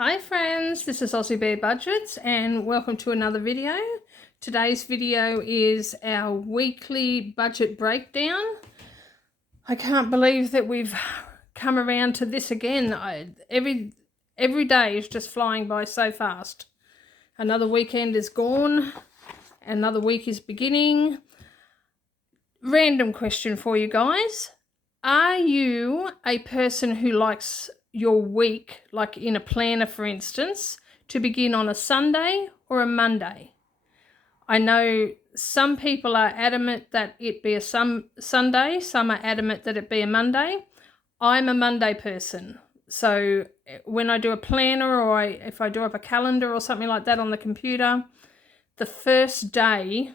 Hi friends, this is Aussiebearbudgets and welcome to another video. Today's video is our weekly budget breakdown. I can't believe that we've come around to this again. Every day is just flying by so fast. Another weekend is gone, another week is beginning. Random question for you guys. Are you a person who likes your week, like in a planner for instance, to begin on a Sunday or a Monday? I know some people are adamant that it be a Sunday, some are adamant that it be a Monday. I'm a Monday person. So when I do a planner or if I do up a calendar or something like that on the computer, the first day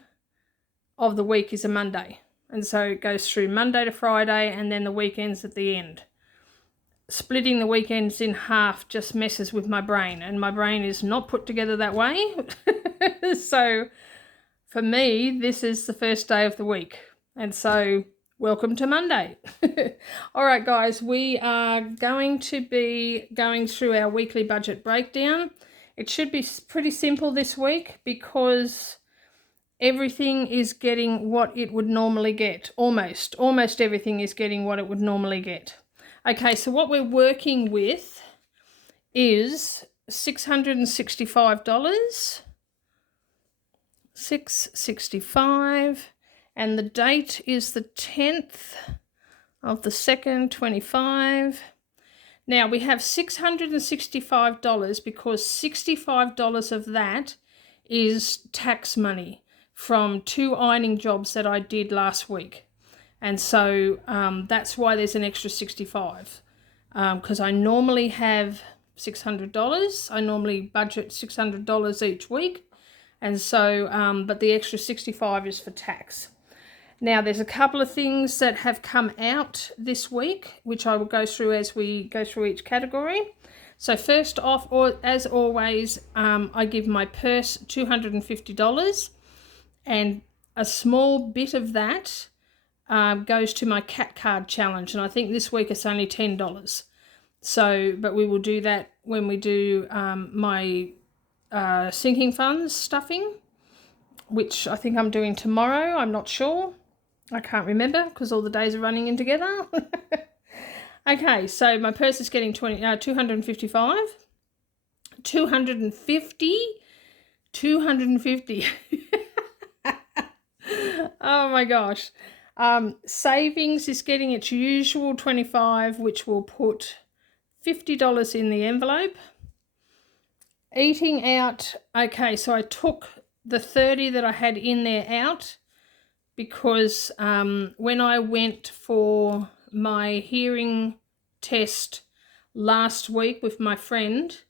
of the week is a Monday. And so it goes through Monday to Friday and then the weekends at the end. Splitting the weekends in half just messes with my brain, and my brain is not put together that way. So for me, this is the first day of the week. And so welcome to Monday. All right, guys, we are going to be going through our weekly budget breakdown. It should be pretty simple this week because everything is getting what it would normally get. Almost everything is getting what it would normally get. Okay, so what we're working with is $665. $665, and the date is the 10th of the 2nd, 25. Now we have $665 because $65 of that is tax money from 2 ironing jobs that I did last week. And so that's why there's an extra $65, because I normally have $600. I normally budget $600 each week. And so, but the extra $65 is for tax. Now, there's a couple of things that have come out this week, which I will go through as we go through each category. So first off, as always, I give my purse $250, and a small bit of that goes to my cat card challenge. And I think this week it's only $10. So, but we will do that when we do my sinking funds stuffing, which I think I'm doing tomorrow. I'm not sure. I can't remember because all the days are running in together. Okay, so my purse is getting 255. 250. Oh my gosh. Savings is getting its usual 25, which will put $50 in the envelope. Eating out, okay, so I took the 30 that I had in there out because when I went for my hearing test last week with my friend,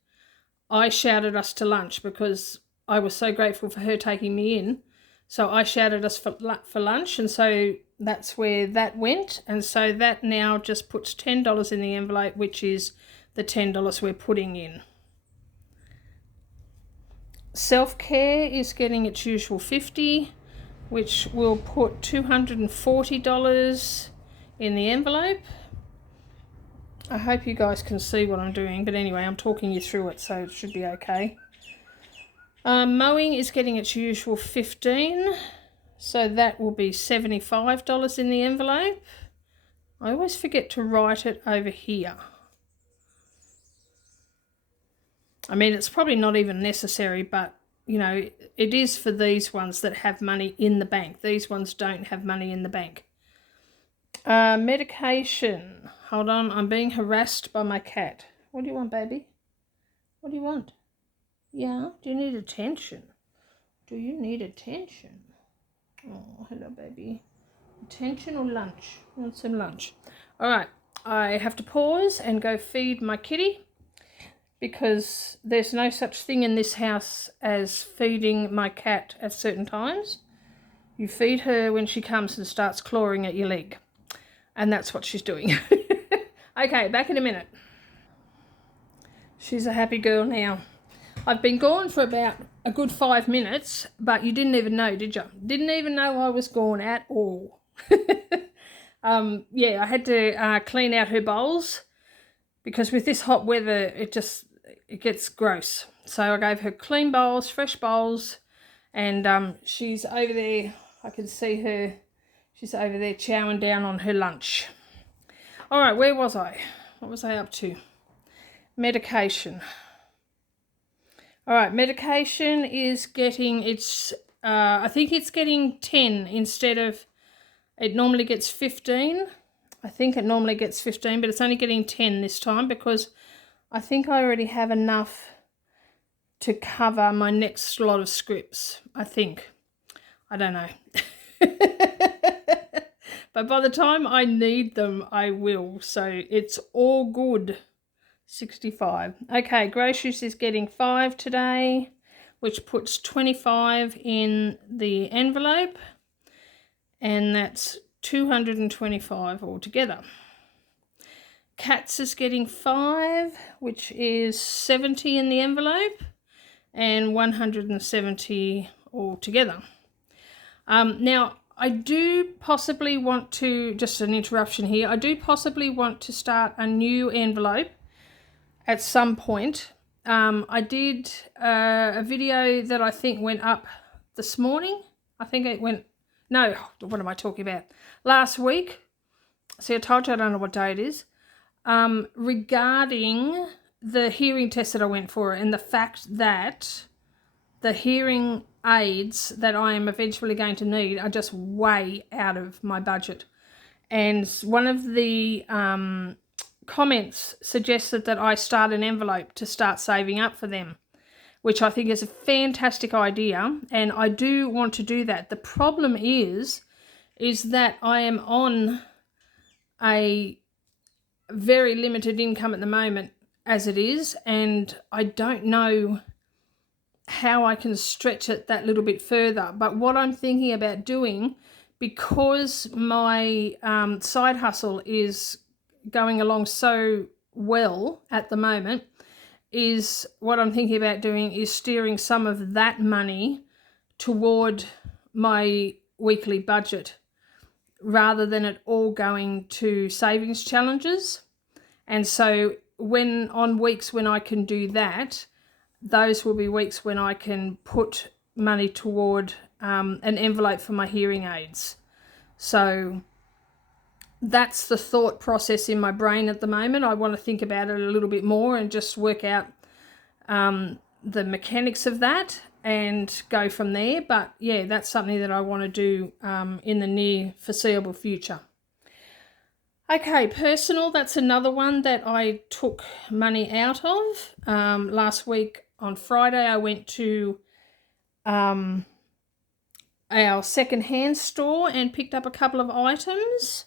I shouted us to lunch because I was so grateful for her taking me in. So I shouted us for lunch, and so that's where that went. And so that now just puts $10 in the envelope, which is the $10 we're putting in. Self-care is getting its usual 50, which will put $240 in the envelope. I hope you guys can see what I'm doing, but anyway, I'm talking you through it, so it should be okay. Mowing is getting its usual 15, so that will be $75 in the envelope. I always forget to write it over here. I mean, it's probably not even necessary, but, you know, it is for these ones that have money in the bank. These ones don't have money in the bank. Medication. Hold on, I'm being harassed by my cat. What do you want, baby? What do you want? Yeah, do you need attention? Do you need attention? Oh, hello, baby. Attention or lunch? I want some lunch. All right, I have to pause and go feed my kitty, because there's no such thing in this house as feeding my cat at certain times. You feed her when she comes and starts clawing at your leg. And that's what she's doing. Okay, back in a minute. She's a happy girl now. I've been gone for about a good 5 minutes, but you didn't even know, did you? Didn't even know I was gone at all. Yeah, I had to clean out her bowls because with this hot weather, it gets gross. So I gave her clean bowls, fresh bowls, and she's over there. I can see her. She's over there chowing down on her lunch. All right, where was I? What was I up to? Medication. All right, medication is getting I think it's getting 10 instead of, it normally gets 15. I think it normally gets 15, but it's only getting 10 this time because I think I already have enough to cover my next lot of scripts, I think. I don't know. But by the time I need them, I will. So it's all good. 65. Okay, groceries is getting 5 today, which puts 25 in the envelope, and that's 225 altogether. Cats is getting 5, which is 70 in the envelope, and 170 altogether. Now, I do possibly want to, just an interruption here, I do possibly want to start a new envelope at some point. I did a video that I think went up this morning. I think it went, no, what am I talking about? Last week. See, I told you I don't know what day it is. Regarding the hearing test that I went for and the fact that the hearing aids that I am eventually going to need are just way out of my budget. And one of the comments suggested that I start an envelope to start saving up for them, which I think is a fantastic idea, and I do want to do that. The problem is that I am on a very limited income at the moment as it is, and I don't know how I can stretch it that little bit further. But what I'm thinking about doing, because my side hustle is going along so well at the moment, is what I'm thinking about doing is steering some of that money toward my weekly budget rather than it all going to savings challenges. And so when on weeks when I can do that, those will be weeks when I can put money toward an envelope for my hearing aids. So that's the thought process in my brain at the moment. I want to think about it a little bit more and just work out the mechanics of that and go from there. But yeah, that's something that I want to do in the near foreseeable future. Okay, personal, that's another one that I took money out of. Last week on Friday, I went to our second-hand store and picked up a couple of items.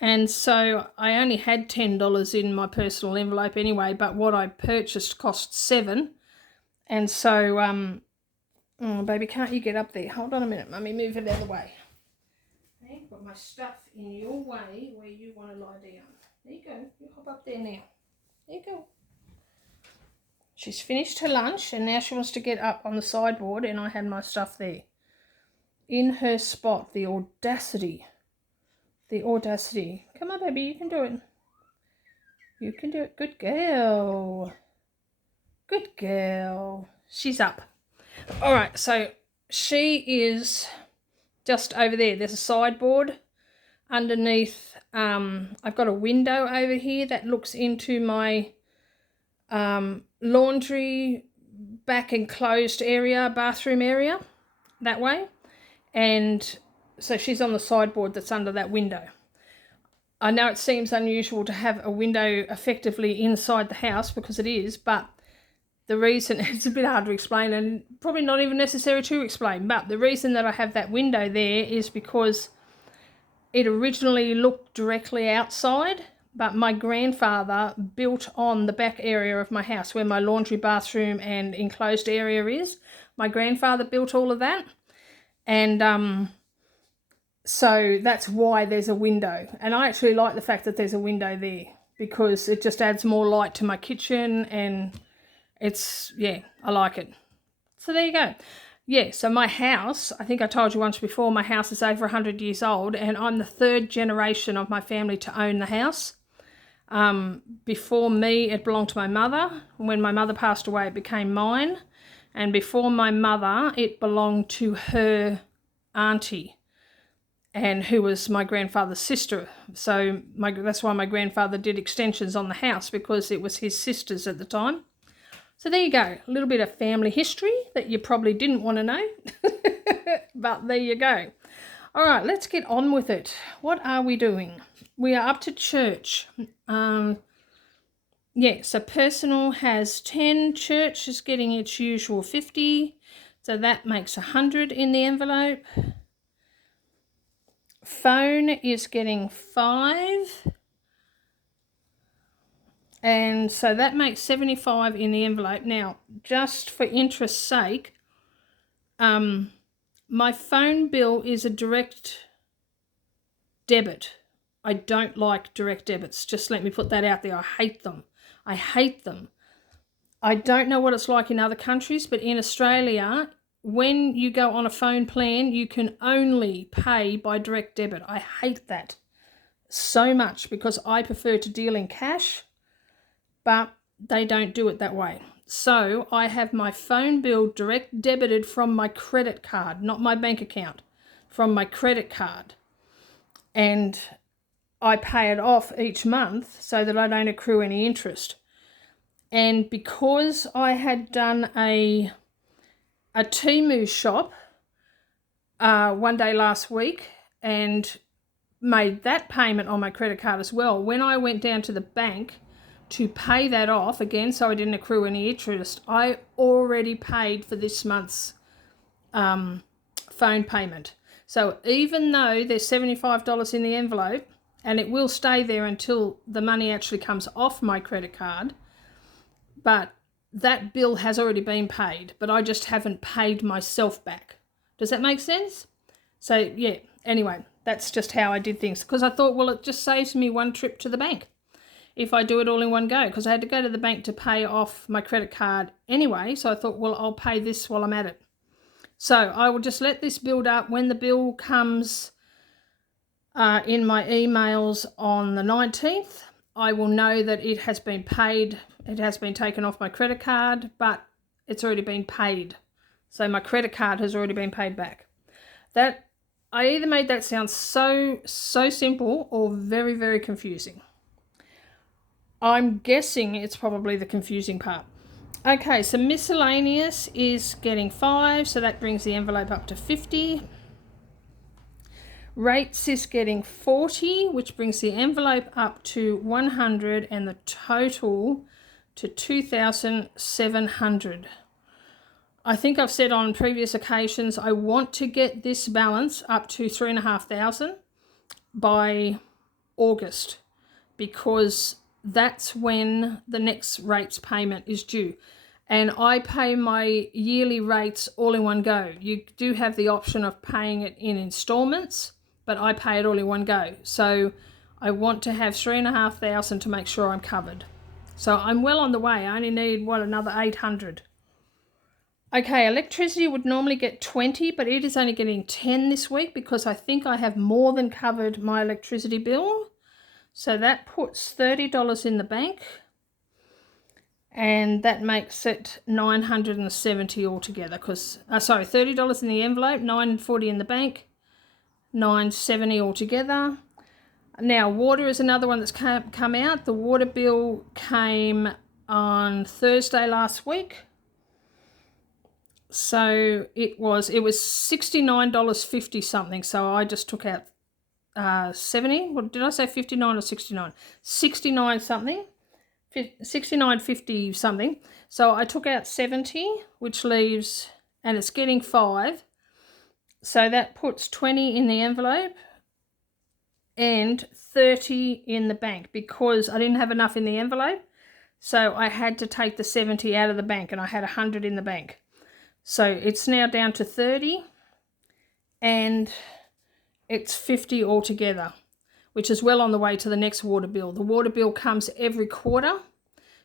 And so I only had $10 in my personal envelope anyway, but what I purchased cost $7. And so, oh, baby, can't you get up there? Hold on a minute, Mummy, move it out of the way. I've got my stuff in your way where you want to lie down. There you go. You hop up there now. There you go. She's finished her lunch and now she wants to get up on the sideboard, and I had my stuff there. In her spot. The audacity. The audacity. Come on, baby. You can do it. You can do it. Good girl. Good girl. She's up. All right. So she is just over there. There's a sideboard underneath. I've got a window over here that looks into my laundry back enclosed area, bathroom area, that way. And so she's on the sideboard that's under that window. I know it seems unusual to have a window effectively inside the house, because it is, but the reason, it's a bit hard to explain and probably not even necessary to explain, but the reason that I have that window there is because it originally looked directly outside, but my grandfather built on the back area of my house where my laundry, bathroom and enclosed area is. My grandfather built all of that, and so that's why there's a window. And I actually like the fact that there's a window there, because it just adds more light to my kitchen, and it's, yeah, I like it. So there you go. Yeah, so my house, I think I told you once before, my house is over 100 years old, and I'm the third generation of my family to own the house. Before me, it belonged to my mother. When my mother passed away, it became mine. And before my mother, it belonged to her auntie, and who was my grandfather's sister. So that's why my grandfather did extensions on the house, because it was his sister's at the time. So there you go, a little bit of family history that you probably didn't want to know, but there you go. All right, let's get on with it. What are we doing? We are up to church. Yeah, so personal has 10, church is getting its usual 50, so that makes 100 in the envelope. Phone is getting 5, and so that makes 75 in the envelope. Now, just for interest's sake, my phone bill is a direct debit. I don't like direct debits. Just let me put that out there. I hate them. I hate them. I don't know what it's like in other countries, but in Australia, when you go on a phone plan, you can only pay by direct debit. I hate that so much because I prefer to deal in cash, but they don't do it that way. So I have my phone bill direct debited from my credit card, not my bank account, from my credit card. And I pay it off each month so that I don't accrue any interest. And because I had done a Temu shop one day last week and made that payment on my credit card as well, when I went down to the bank to pay that off again so I didn't accrue any interest, I already paid for this month's phone payment. So even though there's $75 in the envelope, and it will stay there until the money actually comes off my credit card, but that bill has already been paid, but I just haven't paid myself back. Does that make sense? So yeah, anyway, that's just how I did things, because I thought, well, it just saves me one trip to the bank if I do it all in one go, because I had to go to the bank to pay off my credit card anyway. So I thought, well, I'll pay this while I'm at it. So I will just let this build up. When the bill comes in my emails on the 19th, I will know that it has been paid. It has been taken off my credit card, but it's already been paid. So my credit card has already been paid back. That I either made that sound so simple or very, very confusing. I'm guessing it's probably the confusing part. Okay, so miscellaneous is getting 5, so that brings the envelope up to 50. Rates is getting 40, which brings the envelope up to 100 and the total to 2,700. I think I've said on previous occasions I want to get this balance up to 3,500 by August, because that's when the next rates payment is due. And I pay my yearly rates all in one go. You do have the option of paying it in installments, but I pay it all in one go. So I want to have 3,500 to make sure I'm covered. So I'm well on the way. I only need, another 800. Okay, electricity would normally get 20, but it is only getting 10 this week because I think I have more than covered my electricity bill. So that puts $30 in the bank, and that makes it 970 altogether. Because $30 in the envelope, 940 in the bank, 970 altogether. Now, water is another one that's come out. The water bill came on Thursday last week. So it was $69.50 something. So I just took out 70. What did I say? 59 or 69? 69 something. 69.50 something. So I took out 70, which leaves, and it's getting 5. So that puts 20 in the envelope and 30 in the bank, because I didn't have enough in the envelope. So I had to take the 70 out of the bank, and I had 100 in the bank. So it's now down to 30, and it's 50 altogether, which is well on the way to the next water bill. The water bill comes every quarter,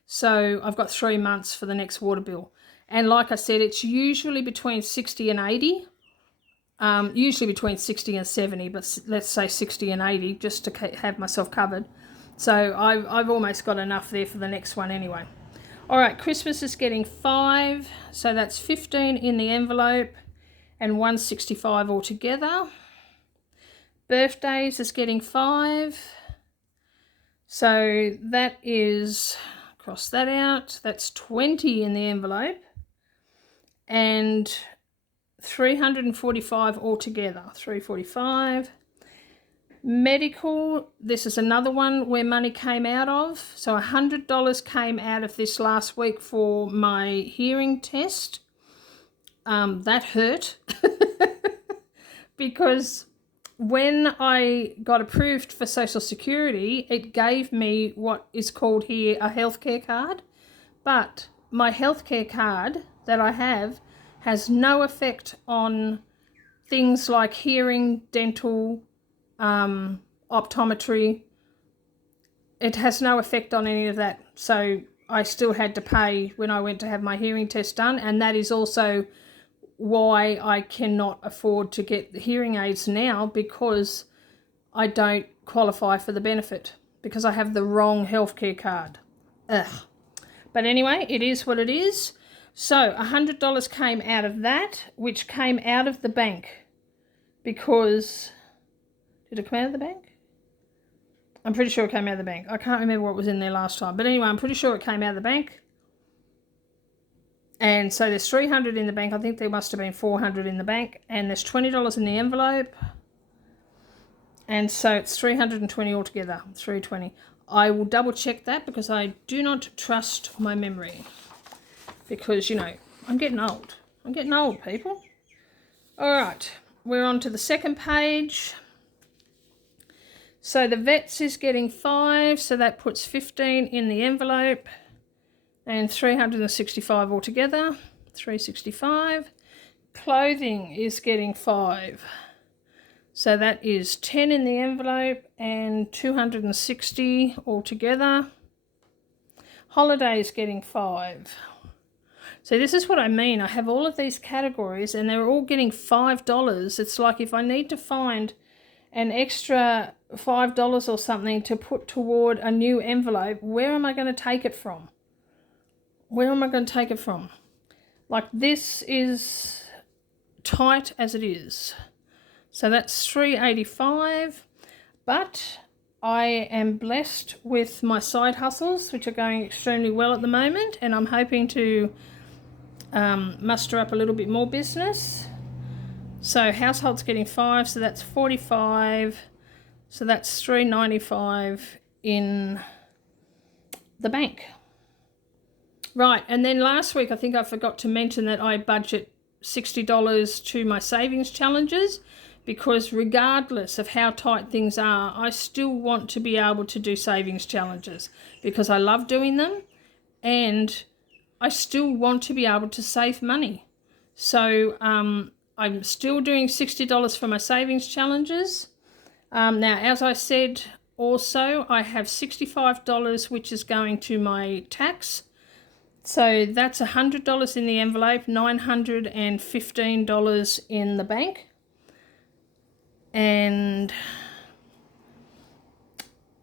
so I've got 3 months for the next water bill. And like I said, it's usually between 60 and 80, usually between 60 and 70, but let's say 60 and 80 just to have myself covered. So I've almost got enough there for the next one anyway. All right, Christmas is getting 5, so that's 15 in the envelope and 165 altogether. Birthdays is getting 5, so that is, cross that out, that's 20 in the envelope and 345 altogether, 345. Medical, this is another one where money came out of. So $100 came out of this last week for my hearing test. That hurt because when I got approved for Social Security, it gave me what is called here a healthcare card. But my healthcare card that I have has no effect on things like hearing, dental, optometry. It has no effect on any of that. So I still had to pay when I went to have my hearing test done, and that is also why I cannot afford to get the hearing aids now, because I don't qualify for the benefit because I have the wrong healthcare card. Ugh. But anyway, it is what it is. So $100 came out of that, which came out of the bank because... Did it come out of the bank? I'm pretty sure it came out of the bank. I can't remember what was in there last time. But anyway, I'm pretty sure it came out of the bank. And so there's 300 in the bank. I think there must have been 400 in the bank. And there's $20 in the envelope. And so it's 320 altogether. 320. I will double check that because I do not trust my memory. Because, you know, I'm getting old. I'm getting old, people. All right. We're on to the second page. So the vets is getting 5, so that puts 15 in the envelope and 365 altogether, 365. Clothing is getting 5, so that is 10 in the envelope and 260 altogether. Holidays getting 5. So this is what I mean. I have all of these categories and they're all getting $5. It's like if I need to find an extra $5 or something to put toward a new envelope, where am I going to take it from? Where am I going to take it from? Like, this is tight as it is. So that's $385, but I am blessed with my side hustles, which are going extremely well at the moment, and I'm hoping to muster up a little bit more business. So household's getting 5, so that's 45. So that's $395 in the bank. Right, and then last week I think I forgot to mention that I budget $60 to my savings challenges, because regardless of how tight things are, I still want to be able to do savings challenges because I love doing them and I still want to be able to save money. So I'm still doing $60 for my savings challenges. Now, as I said, also, I have $65, which is going to my tax. So that's $100 in the envelope, $915 in the bank. And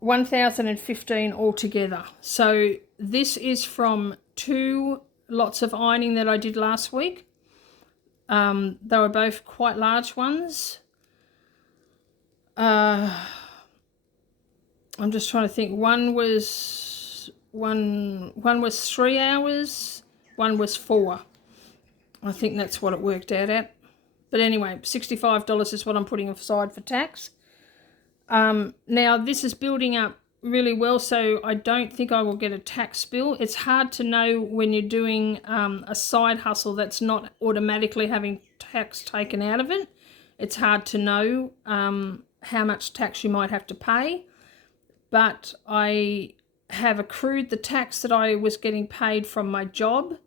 $1,015 altogether. So this is from 2 lots of ironing that I did last week. They were both quite large ones. I'm just trying to think. One was 3 hours, one was 4. I think that's what it worked out at. But anyway, $65 is what I'm putting aside for tax. Now this is building up really well, so I don't think I will get a tax bill. It's hard to know when you're doing a side hustle that's not automatically having tax taken out of it. It's hard to know how much tax you might have to pay, but I have accrued the tax that I was getting paid from my job,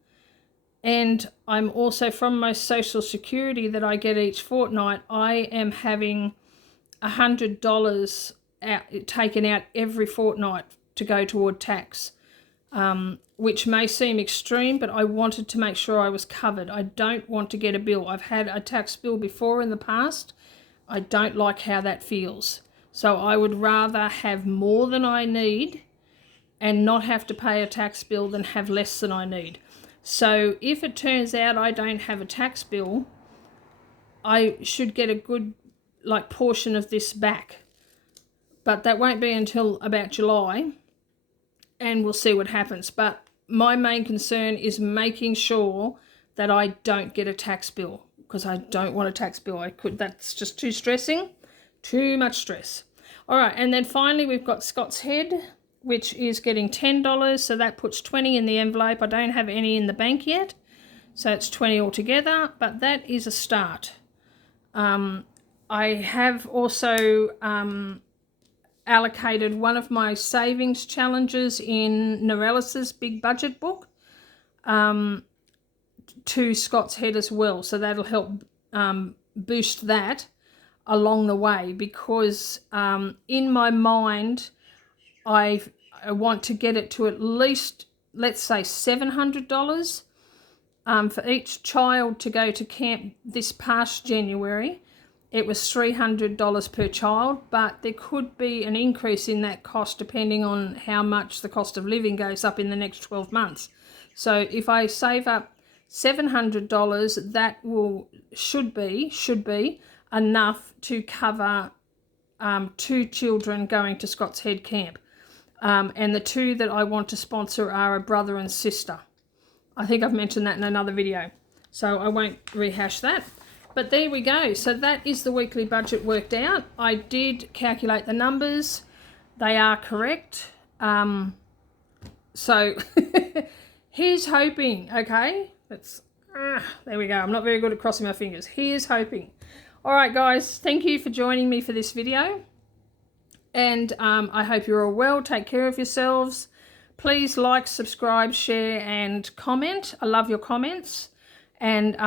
and I'm also, from my Social Security that I get each fortnight, I am having $100 taken out every fortnight to go toward tax, which may seem extreme, but I wanted to make sure I was covered. I don't want to get a bill. I've had a tax bill before in the past. I don't like how that feels. So I would rather have more than I need and not have to pay a tax bill than have less than I need. So if it turns out I don't have a tax bill, I should get a good portion of this back. But that won't be until about July, and we'll see what happens. But my main concern is making sure that I don't get a tax bill, because I don't want a tax bill. That's just too stressing, too much stress. All right, and then finally we've got Scott's Head, which is getting $10, so that puts 20 in the envelope. I don't have any in the bank yet, so it's 20 altogether, but that is a start. I have also allocated one of my savings challenges in Norellis's big budget book to Scott's Head as well, so that'll help boost that along the way, because in my mind I want to get it to at least, let's say, $700 for each child to go to camp. This past January it was $300 per child, but there could be an increase in that cost depending on how much the cost of living goes up in the next 12 months. So if I save up $700, that should be enough to cover 2 children going to Scott's Head camp. And the 2 that I want to sponsor are a brother and sister. I think I've mentioned that in another video, so I won't rehash that. But there we go. So that is the weekly budget worked out. I did calculate the numbers. They are correct. So here's hoping, okay? There we go. I'm not very good at crossing my fingers. Here's hoping. All right, guys. Thank you for joining me for this video. And I hope you're all well. Take care of yourselves. Please like, subscribe, share, and comment. I love your comments. And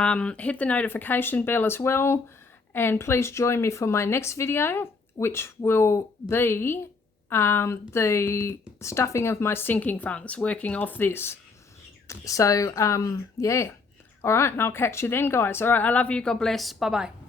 hit the notification bell as well. And please join me for my next video, which will be the stuffing of my sinking funds, working off this. So, yeah. All right, and I'll catch you then, guys. All right, I love you. God bless. Bye-bye.